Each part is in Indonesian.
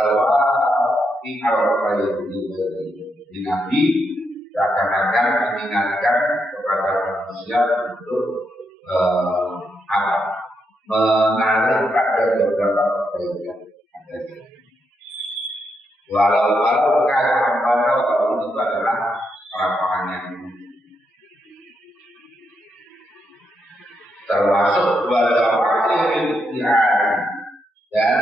bahwa di awal di Nabi seakan-akan mengingatkan kepada manusia untuk menaruh pada beberapa kebaikan. Walau kata walaupun itu adalah orang-orang yang termasuk walaupun yang dan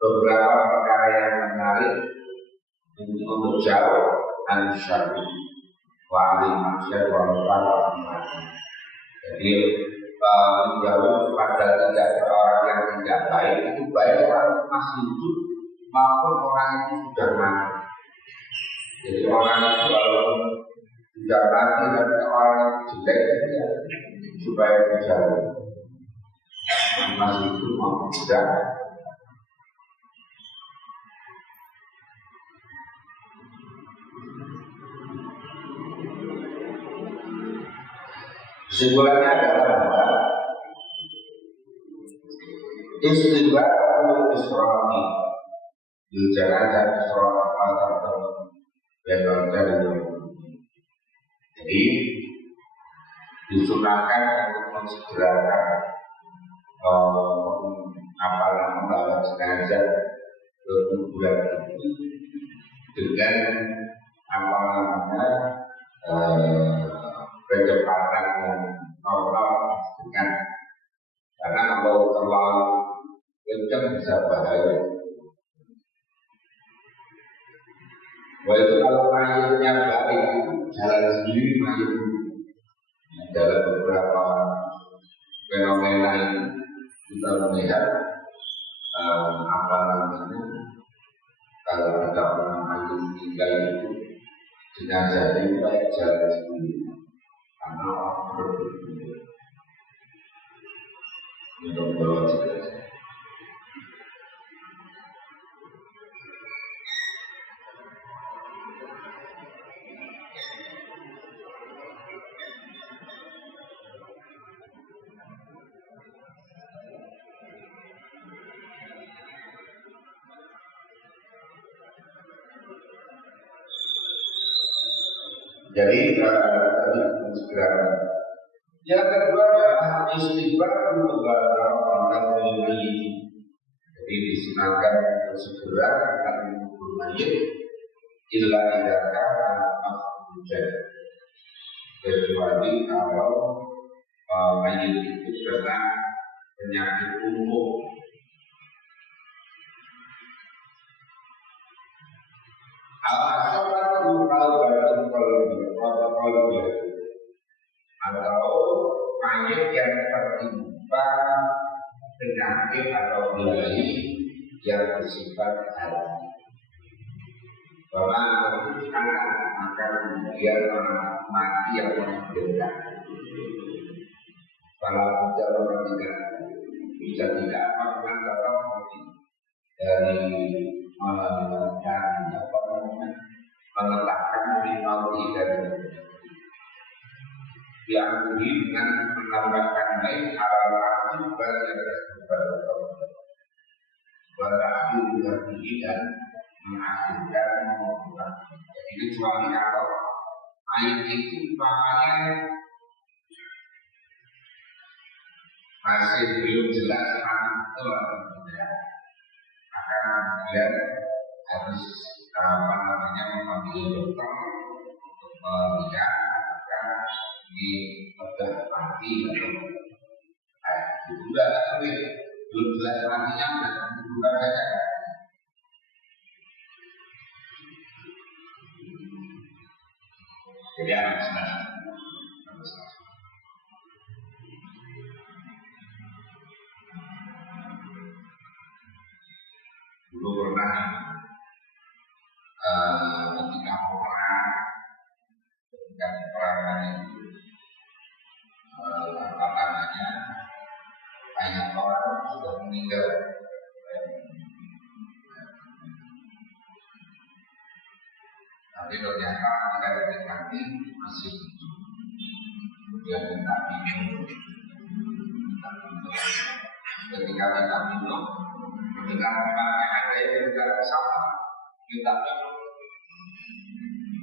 beberapa perkara yang menarik untuk jauh ansyari wali manusia jadi jauh pada tidak orang yang tidak baik itu baik orang masih hidup maupun orang itu sudah mati. Jadi orang itu walaupun sudah mati tapi orang itu jelek ya, supaya dijauh masih hidup maupun sudah. Kesimpulannya adalah bahwa istighfar untuk Isra'i bicara dan Isra'i atau dan jadi disunahkan untuk mensegerakan membawa jenazah ke kuburan itu dengan kecepatan yang normal dengan karena kalau terlalu kencang bisa bahaya. Wah itu kalau mayatnya baik itu jalan sendiri mayat itu. Dalam beberapa fenomena ini kita melihat kalau ada orang mayat meninggal itu jenazahnya itu kayak jalan sendiri. Karena orang berbeda untuk membawa jenazah. Jadi tadi segera. Yang kedua adalah istighfar untuk orang mayit. Jadi disunahkan untuk segera akan mengukur mayit illa idaka hujan. Kecuali kalau mayit itu kena penyakit umum. Al-asabatu al-badan qalbi atau mayat yang tertimpa penyakit atau belai yang bersifat hati. Bahwa maka kemudian orang mati yang menderita. Kalau orang tidak bisa tidak akan tetap mati dari menetapkan mimpi dari yang dengan menambahkan baik hal-hal juga yang berhasil berhenti dan menghasilkan mengumpulkan. Jadi kecuali kalau air itu umpamanya masih belum jelas betul atau tidak, maka kemudian harus memanggil dokter untuk melihat apakah ini sudah mati atau sudah sulit, belum jelas matinya sudah saja. Jadi harus dulu pernah ketika peperangan itu banyak orang sudah meninggal. Tapi ternyata tidak didekati masih hidup. Kemudian minta minum. Ketika minta minum Ketika temannya ada yang berbicara sama, kita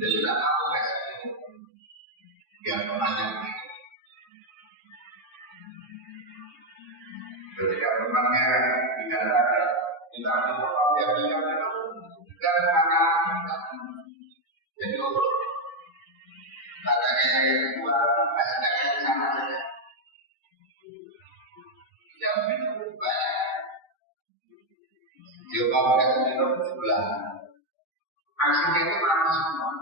dia sudah tahu resiko yang temannya. Ketika temannya bicara, kita ambil dia bilang dan temannya jadi katanya yang kedua hasilnya yang sama saja. Yang itu banyak. Dia mau ke sebelah. Aksinya itu mati semua.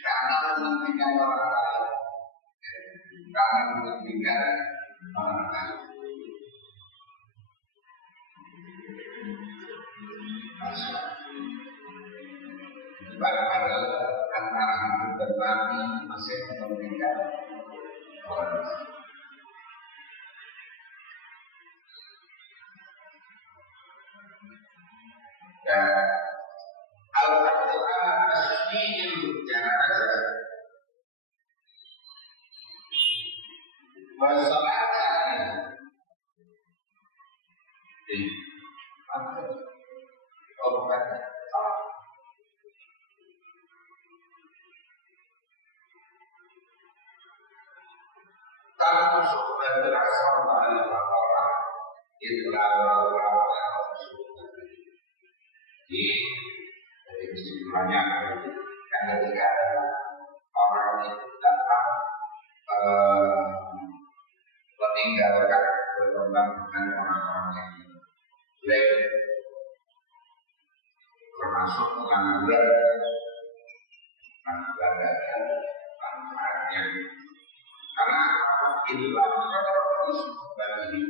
Karena mementingkan orang lain. Karena mementingkan orang lain. Padahal antara hidup dan mati masih mementingkan orang lain. Dan al-Qur'an asyi'il janazah wa salatan di obat salat termasuk berasal dari orang Islam jadi kesimpulannya kan ketika orang itu datang meninggalkan berkembang dengan orang-orang yang baik, termasuk pengangguran dan manfaatnya. Karena itulah terus bagi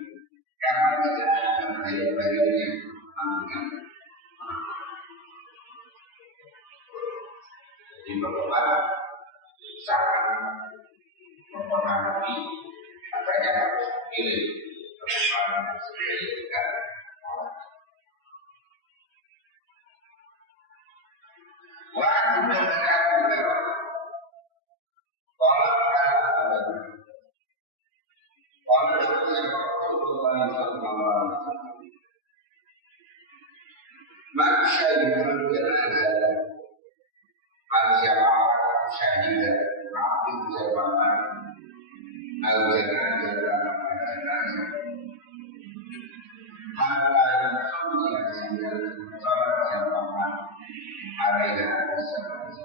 karena tidak ada bayi-bayinya nantikan. Jadi bagaimana sangat mempengaruhi makanya harus pilih bagaimana sebagai dengan orang. Wah, sudah berkata kalau itu yang Rasulullah SAW masyayikul janazah al-jamaah syahidah rapi jamaah al-janazah al-janazah hatta yang sholat jamaah alaiha as-salat.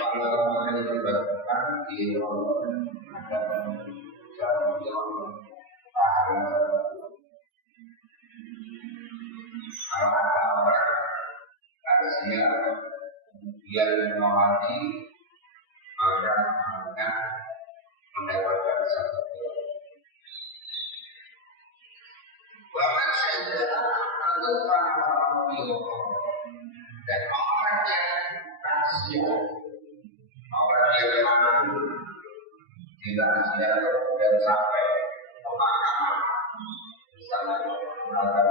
Kalau mereka diperbantukan di Ramadan ada jam pahala. Kalau ada orang lansia kemudian mengamati maka akan mendapatkan satu bahkan saya itu dan orang yang lansia orang yang mampu tidak lansia dan sampai pemakaman misalnya menggunakan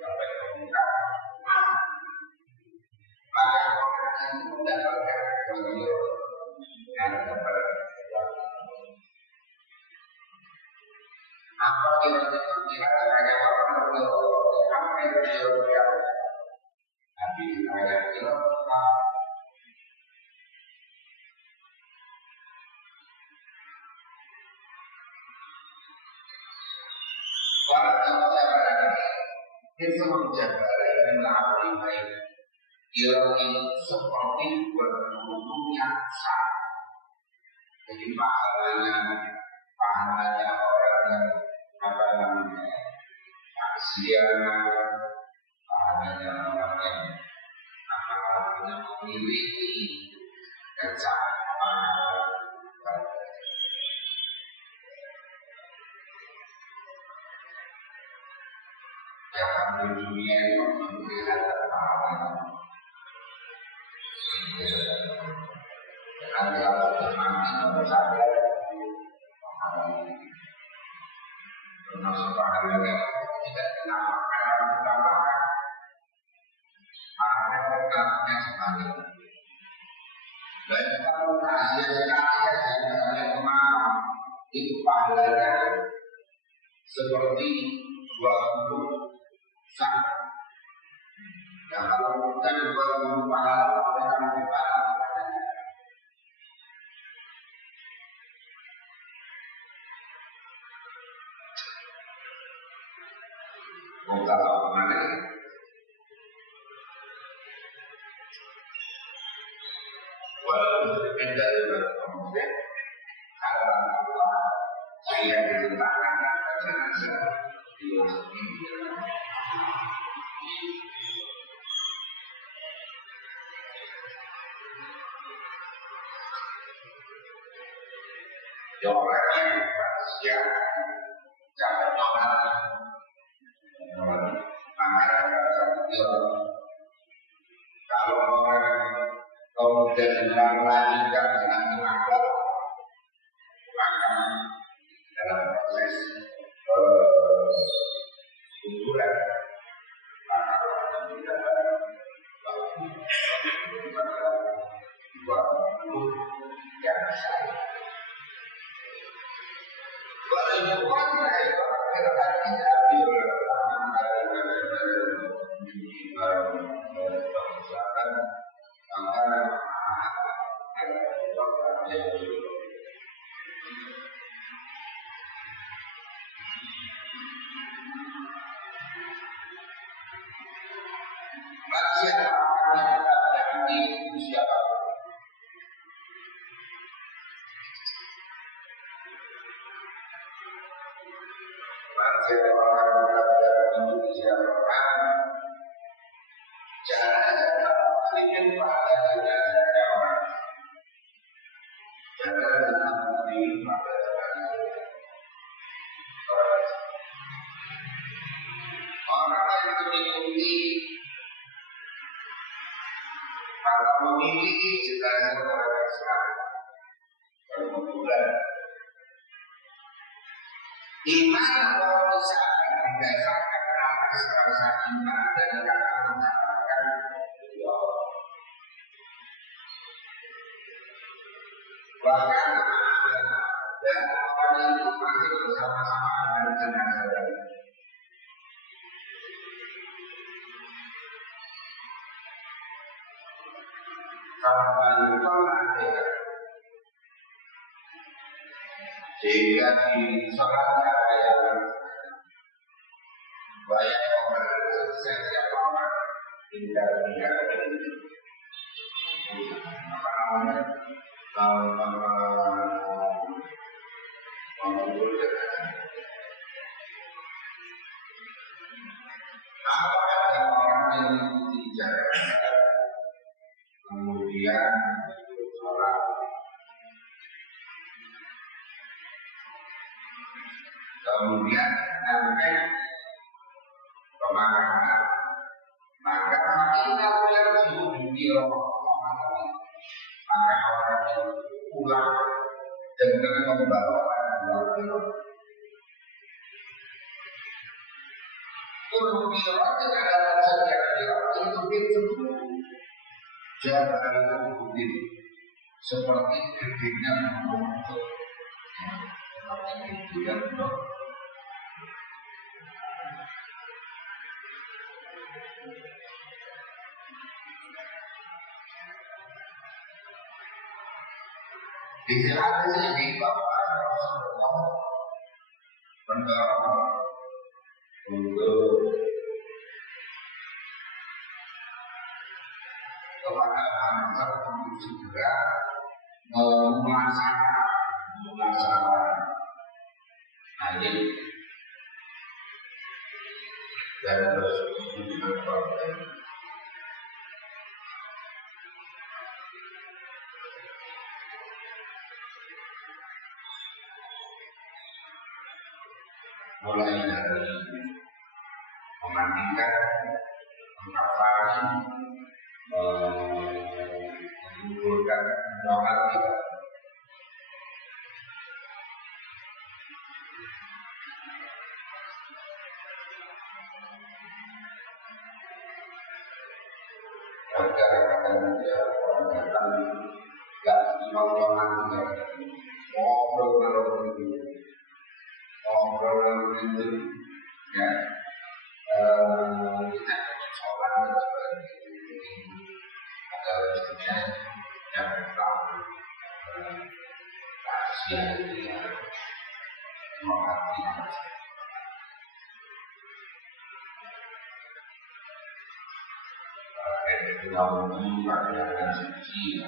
sampai pemakaman maka orang itu mendapatkan beliau yang dapat apa kira-kira adanya orang beliau apa yang beliau tapi ayat beliau itu menjaga ini lebih baik. Ia seperti berwudu yang sah. Jadi pahalanya orang yang apa namanya maksiat, pahalanya orang yang apa namanya memiliki dan sangat mahal. Jangan di dunia itu melihat pahala. Karena dia harus mati dan sadar termasuk pahala yang tidak dinamakan utama pahala pertamanya sebagai dan kalau rahasia sekali yang misalnya kemana itu pahalanya seperti 20 sak. Nah, kalau bukan 20 pahala, mereka lebih pahala. Kalau mana walaupun dari berkomplek karena Allah saya diletakkan jenazah di masjid. Orang yang rahasia jangan nolak kalau orang kemudian melanjutkan dengan mengaku maka dalam proses kuburan maka orang tidak yang saya memiliki jenazah orang Islam berbulan. Iman kalau misalkan berdasarkan atas rasa iman dan kata mengatakan ya bahkan dan orang itu masih bersama-sama dengan jenazah tadi. Sampai itu sehingga di sholat yang banyak orang sukses orang tidak apa namanya apa ada orang yang mengikuti jalan kemudian sholat kemudian sampai pemakaman maka kita yang diuji maka orang itu pulang dengan membawa Kurang adalah setiap itu itu jalan bukti seperti gedenya untuk seperti gedenya untuk dijelaskan di bawah Rasulullah mendorong untuk kepada manusia untuk segera memuaskan ayat dan bersyukur kepada mulai dari memandikan, mengkafani, mengumpulkan doa kita. Agar dia orang datang gak imam-imaman juga ngobrol kalau begitu. Ngobrol itu ya kita sholat dan sebagainya ada mestinya yang tahu rahasia itu ya mengerti Daudi pakaian suci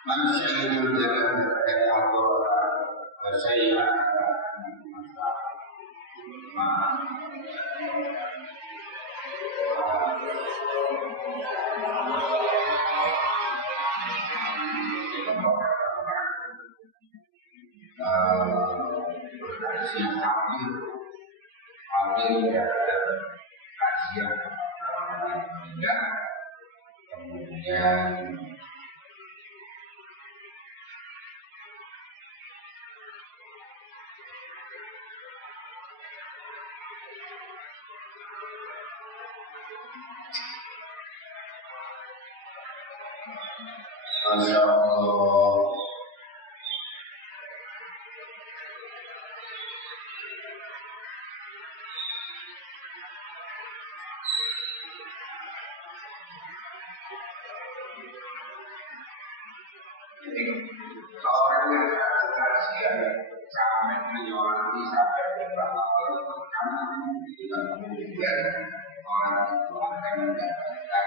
manusia yang berjalan dari Allah saya berkasih ambil terhadap kasihan hingga kemudian Masya Allah jadi seorang yang kasihan sampai menyolati sampai berbahagia karena dengan kemudian orang itu akan mendapatkan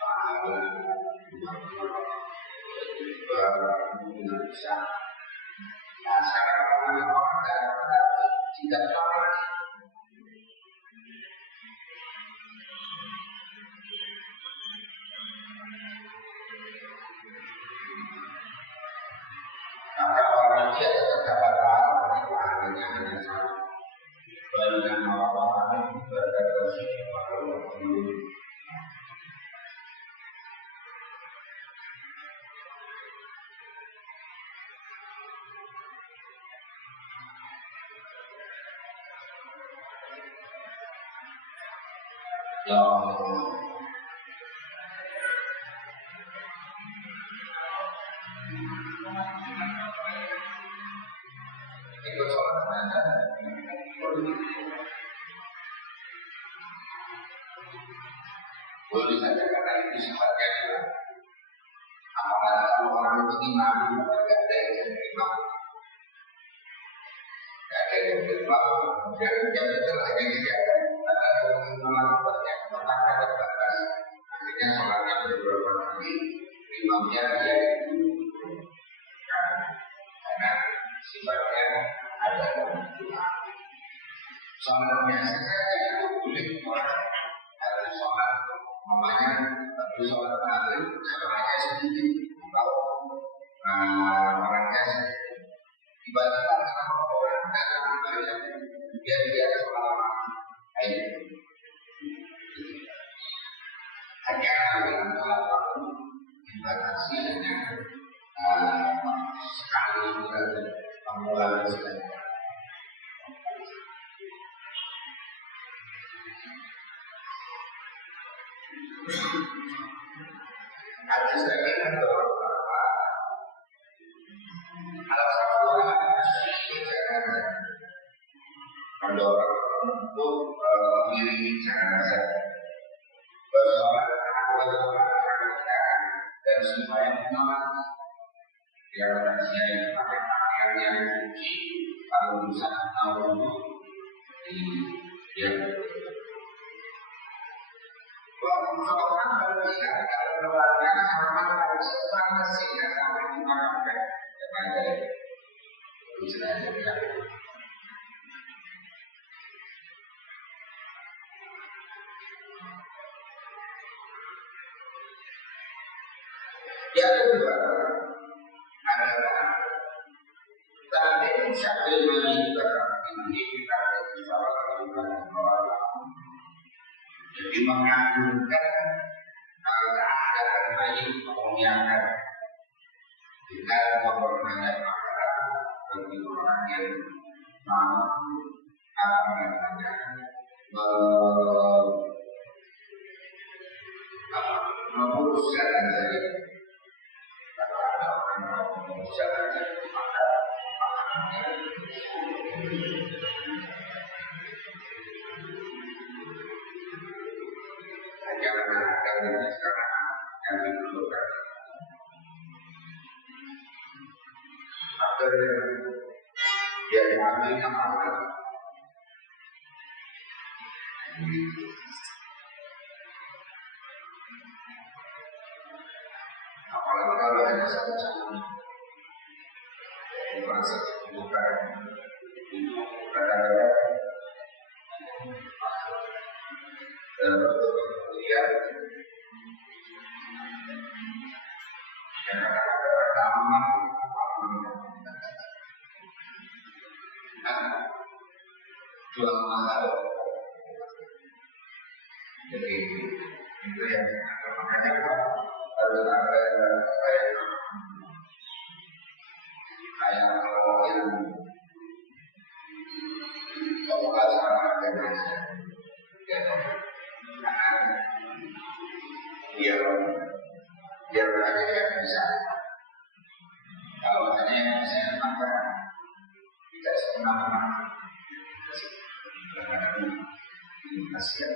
pahala bisa. Nah sekarang orang tidak tahu maka orang dia tetap dapat pahala pahalanya hanya satu. Banyak orang yang beribadah kepada Allah. Ya Allah. Ikut sholat jenazah. Boleh saja karena itu sifatnya adalah apakah kalau orang itu imam tidak ada yang terima, tidak ada yang terima, dan yang itulah yang tidak ada keuntungan banyak tempat ada batas. Akhirnya sholatnya beberapa kali imamnya dia itu karena sifatnya ada keuntungan. Sholat biasa saja itu boleh orang harus sholat namanya harus sholat maghrib jamaahnya sedikit kalau orangnya sedikit tiba-tiba sama orang datang banyak dia sholat maghrib hanya dengan sholat waktu dibatasi hanya sekali saja mengulangi sekali. Ada sebagian mendorong bahwa kalau satu orang masih jangan mendorong untuk mengiringi jenazah bersolat dan supaya menolak biar manusia itu pakai pakaian yang suci kalau bisa tahu di dia. Seorang berpihak kalau keluarga sama harus fantasi yang sampai dimakamkan kepada jenazah. Yang kedua adalah tadi sambil menunjukkan ini kita bisa melakukan jadi mengagungkan lain menguliakan dengan memperbanyak makanan bagi orang yang mau mengurus jalan saya. Kalau ada orang mau mengurus jalan saya, maka makanannya hanya menandakan ini sekarang yang diperlukan. Agar dia diambilnya makan. Apalagi kalau hanya satu jam, bukan satu bukan kadang-kadang kemudian yang kadang-kadang taman jual mahal. Jadi itu yang makanya harus ada kayak kalau yang pembahasan dengan biar ada yang bisa. Kalau hanya yang bisa maka tidak semena-mena. Kasihan.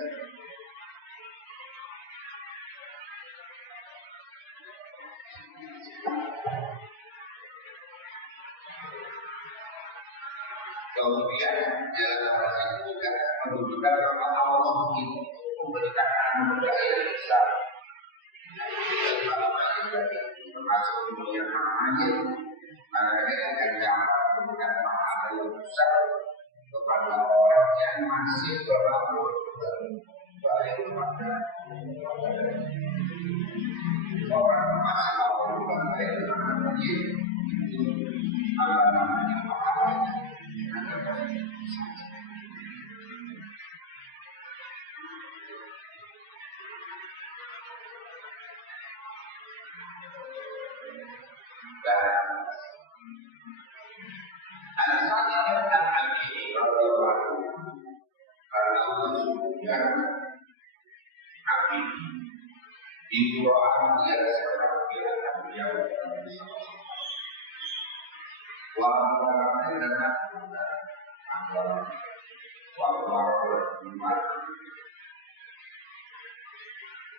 Kemudian jalan arah itu juga menunjukkan bahwa Allah mungkin memberikan anugerah yang besar. Termasuk kemuliaan namanya, dengan cara memberikan pahala yang besar kepada orang yang masih berlaku baik kepada orang masih awal baik namanya itu apa namanya pahalanya. Dan alasannya tentang hal ini karena sesungguhnya Nabi di Quran dia seperti yang walaupun dengan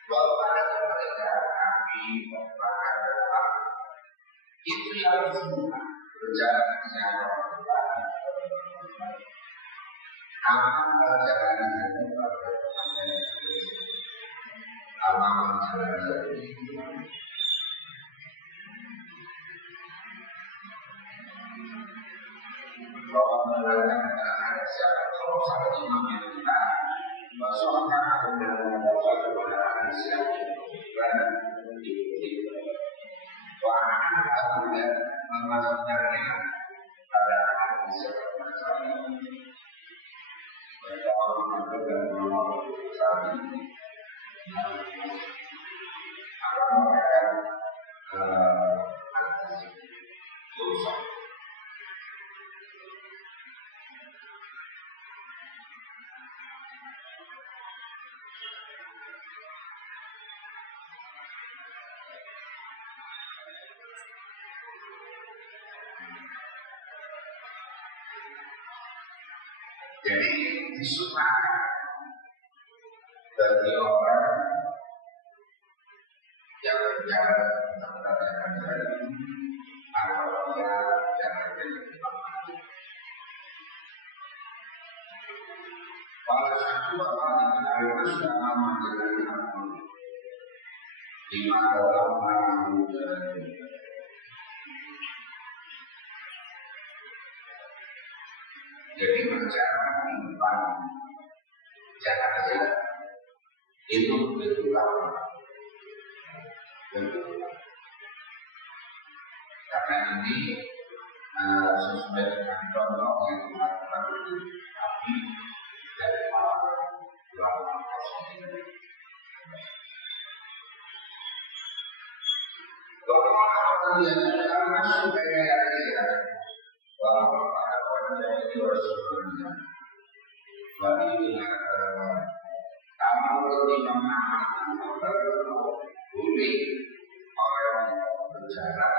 bahwa pada mereka Nabi bahkan itu yang semua berjalan dengan aman berjalan aman berjalan bahwa menerangkan siapa kalau salah imam yang kita masalah atau mendapat kebenaran siapa dan wahana kemudian memasukkannya pada hati seperti mereka orang dan orang saat ini akan mereka dosa. Jadi disunahkan bagi orang yang berbicara tentang peradaban hari ini atau dia jangan menjadi pemakai. Pada satu bapak diketahui selama menjalani akun lima dalam menjalani. Jadi berjalan kehidupan Jakarta itu berulang. Karena ini sesuai dengan contoh yang dilakukan Nabi dari para ulama Rasul. Bahwa orang yang masuk ke daerah bahwa para wanita itu harus sebenarnya bagi kamu ketika boleh orang berjalan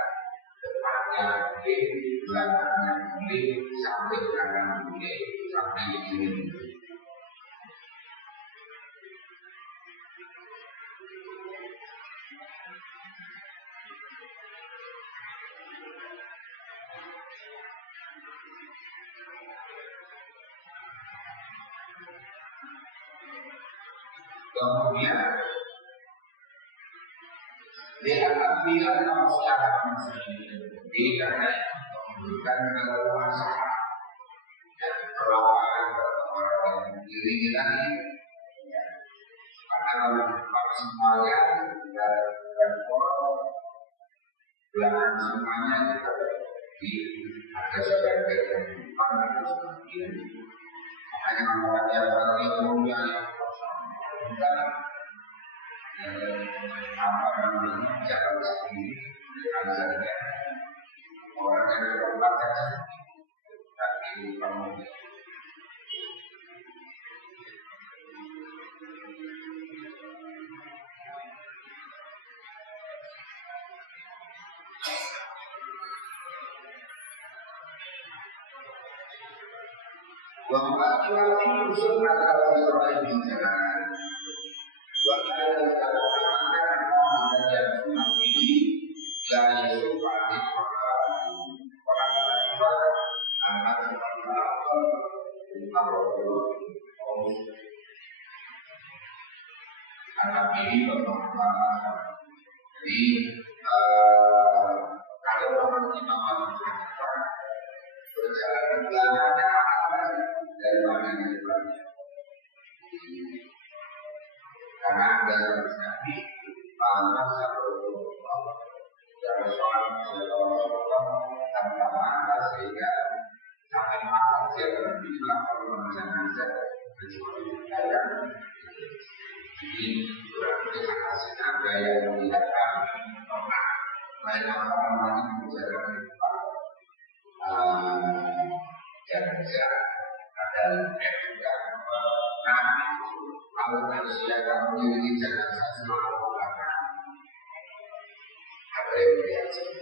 depannya boleh, belakangnya boleh, samping kanan boleh, samping kiri boleh. Kemudian dia apabila masyarakat sendiri karena memberikan keleluasaan dan perlawanan orang yang diri tadi karena semuanya dan belakang semuanya di ada sebagai yang depan dan sebagian makanya orang yang berumurnya yang bukan apa namanya jalan sendiri asalnya orang yang berempat saja tapi kamu bahwa laki-laki usul atau Israel di jalan bahwa ada orang yang ini dari supaya orang anak seperti anak ini bermanfaat. Jadi kalau orang kita mengatakan berjalan belakangnya dan mana karena ada nabi mana satu dari soal tanpa mana sehingga sampai makan siapa bilang kalau mengajar kecuali kalian jadi berarti hasilnya ada yang melihat kami pernah lain apa namanya berjalan di depan jalan-jalan ada juga nah kalau manusia kamu ini jangan selalu belakang apa yang biasa